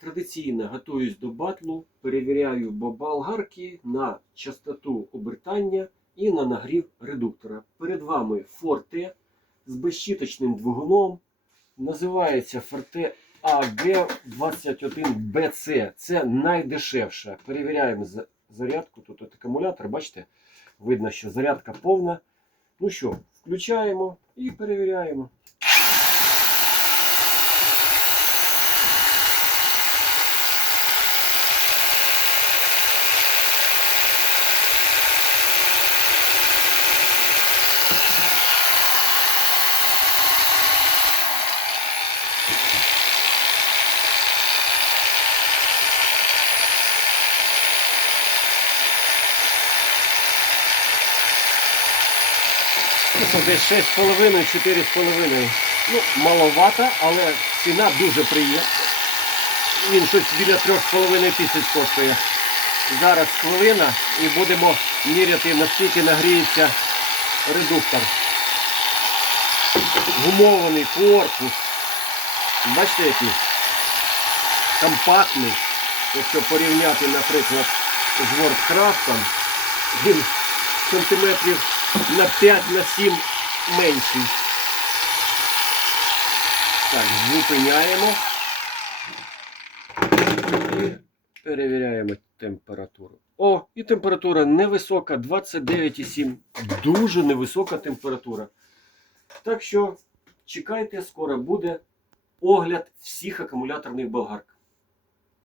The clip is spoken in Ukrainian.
традиційно готуюсь до батлу, перевіряю болгарки на частоту обертання і на нагрів редуктора. Перед вами Forte з безщіточним двигуном. Називається Forte AG21BC. Це найдешевше. Перевіряємо зарядку. Тут от акумулятор, бачите? Видно, що зарядка повна. Ну що, включаємо і перевіряємо. Ну, Десь 6,5-4,5. Ну, маловато, але ціна дуже приємна. Він щось біля 3,5 тисяч коштує. Зараз хвилина і будемо міряти, наскільки нагріється редуктор. Гумований корпус. Бачите, який? Компактний. Якщо порівняти, наприклад, з WordCraft, він сантиметрів на 5 на 7 менший. Так, зупиняємо. І перевіряємо температуру. О, і температура невисока, 29,7. Дуже невисока температура. Так що чекайте, скоро буде огляд всіх акумуляторних болгарок.